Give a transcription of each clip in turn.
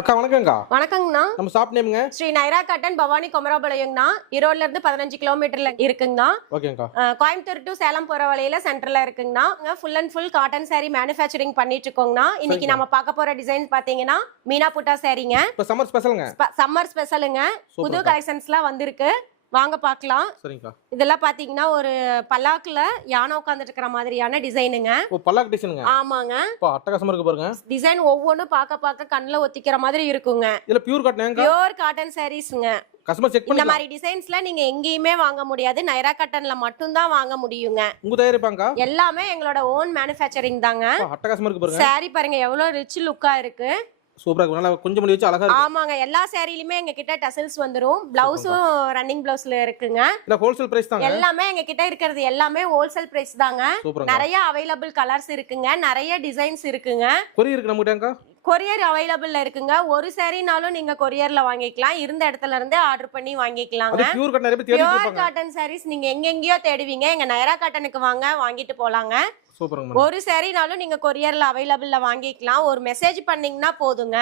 அக்கா வணக்கம்க்கா. வணக்கங்கண்ணா. நம்ம ஷாப் நேமுங்க? ஸ்ரீ நைரா காட்டன் பவானி குமராபாளையங்கண்ணா. ஈரோட்ல இருந்து 15 கிலோமீட்டர்ல இருக்குங்கண்ணா. ஓகேங்கா. கோயம்புத்தூர் டு சேலம் போற வழியில சென்டர்ல இருக்குங்கண்ணா. Full and full cotton sorry manufacturing பண்ணிட்டு இருக்கோங்கண்ணா. இன்னைக்கு நம்ம பார்க்க போற டிசைன் பாத்தீங்கன்னா மீனா புட்டா சாரிங்க. இப்போ சம்மர் ஸ்பெஷலுங்க. சம்மர் ஸ்பெஷலுங்க. புது கலெக்ஷன்ஸ்லாம் வந்திருக்கு. வாங்க பார்க்கலாம். சரிங்கக்கா. இதெல்லாம் பாத்தீங்கன்னா ஒரு பல்லாக்குல யானை உட்கார்ந்துட்டு இருக்கிற மாதிரியான டிசைனுங்க. ஓ பல்லாக்கு டிசைனுங்க. ஆமாங்க. இப்போ அட்டகாசமா இருக்கு பாருங்க. டிசைன் ஒவ்வொன்னும் பார்க்க கண்ணுல ஒத்திக்கிற மாதிரி இருக்குங்க. இதுல பியூர் காட்டன்ங்க. பியூர் காட்டன் சாரீஸ்ங்க. கஸ்டமர் செக் பண்ணி இந்த மாதிரி டிசைன்ஸ்ல நீங்க எங்கேயுமே வாங்க முடியாது. நைரா காட்டன்ல மட்டும் தான் வாங்க முடியுங்க. உங்க தயாரிப்பாங்க? எல்லாமே எங்களோட ஓன் மேனுஃபேக்சரிங் தாங்க. அட்டகாசமா இருக்கு பாருங்க. சாரி பாருங்க எவ்வளவு ரிச் லுக்கா இருக்கு. சூப்பரா இருக்கு. நல்லா கொஞ்சம் முடி வச்சு அழகா இருக்கு. ஆமாங்க. எல்லா சாரிலயுமே எங்க கிட்ட டசல்ஸ் வந்துரும். பிளவுஸும் ரன்னிங் பிளவுஸ்ல இருக்குங்க. இல்ல ஹோல்சேல் பிரைஸ் தாங்க. எல்லாமே எங்க கிட்ட இருக்கிறது எல்லாமே ஹோல்சேல் பிரைஸ் தாங்க. நிறைய அவைலபிள் கலர்ஸ் இருக்குங்க. நிறைய டிசைன்ஸ் இருக்குங்க. கொரியர் இருக்கு நம்ம கிட்டங்க. கொரியர் அவைலபிள்ல இருக்குங்க. ஒரு சாரினாலும் நீங்க கொரியர்ல வாங்கிக்கலாம். இருந்த இடத்துல இருந்து ஆர்டர் பண்ணி வாங்கிக்கலாங்க. அது பியூர் காட்டன் நிறைய பேர் தேடிட்டு இருப்பாங்க. பியூர் காட்டன் சாரீஸ் நீங்க எங்கெங்கயோ தேடுவீங்க. எங்க நைரா காட்டனுக்கு வாங்க, வாங்கிட்டு போலாங்க. சூப்பர்ங்க. ஒரு சாரினாலும் நீங்க கொரியர்ல அவைலபிள்ல வாங்கிக்கலாம். ஒரு மெசேஜ் பண்ணீங்கன்னா போதுங்க.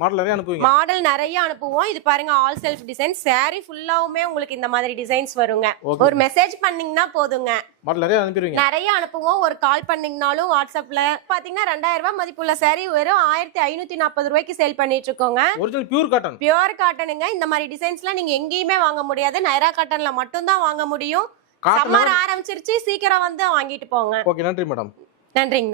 மாடல் நிறைய அனுப்புவீங்க. மாடல் நிறைய அனுப்புவோம். இது பாருங்க ஆல் செல்ஃப் டிசைன். சாரி ஃபுல்லாவுமே உங்களுக்கு இந்த மாதிரி டிசைன்ஸ் வருங்க. ஒரு மெசேஜ் பண்ணீங்கன்னா போதுங்க. மாடல் நிறைய அனுப்பிடுவீங்க. நிறைய அனுப்புவோம். ஒரு கால் பண்ணீங்கனாலும் வாட்ஸ்அப்ல பாத்தீங்கன்னா 2000 ரூபாய் மதிப்புள்ள சாரி வெறும் 1540 ரூபாய்க்கு சேல் பண்ணிட்டு இருக்கோங்க. Original pure cotton. பியூர் காட்டனுங்க. இந்த மாதிரி டிசைன்ஸ்லாம் நீங்க எங்கேயுமே வாங்க முடியாது. நைரா காட்டன்ல மட்டும் தான் வாங்க முடியும். சம்மர் ஆரம்பிச்சிருச்சு. சீக்கிரம் வந்து வாங்கிட்டு போங்க. ஓகே நன்றி மேடம். நன்றிங்கண்ணா.